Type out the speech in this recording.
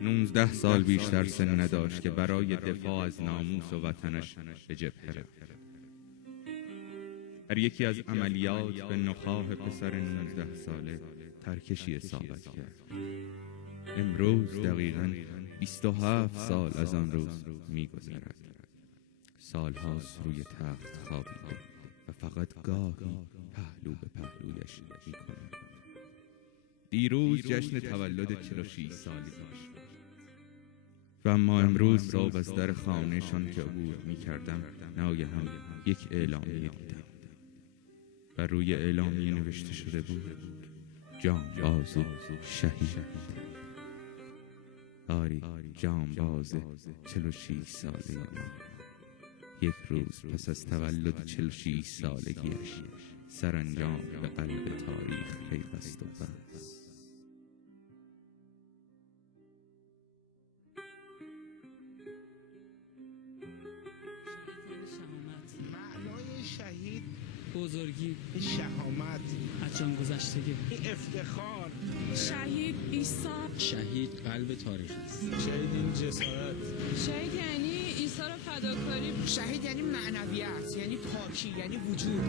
19 سال بیشتر سن نداشت که برای دفاع از ناموس و وطنش به جبهه رفت. هر یکی از عملیات به نخاع پسر 19 ساله ترکشی اصابت کرد. امروز دقیقاً 27 سال از آن روز می‌گذرد. سال‌هاست روی تخت خوابیده و فقط گاهی پهلو به پهلویش می‌کند. دیروز جشن تولد 46 سالگیش و اما امروز صبح از در خانه‌شان که عبور می‌کردم ناگهان یک اعلامیه دیدم و روی اعلامیه نوشته شده بود: جانباز شهید. آری، جانباز 46 ساله ما. یک روز پس از تولد 46 سالگیش سرانجام به قلب تاریخ پیوست و بس. معنای شهید بزرگی، شهامت، از جان گذشتگی، افتخار. شهید عیسی. شهید قلب تاریخ است. شهید این جسارت. شهید یعنی عیسی رو فداکاری. شهید یعنی معنویت، یعنی پاکی، یعنی وجود.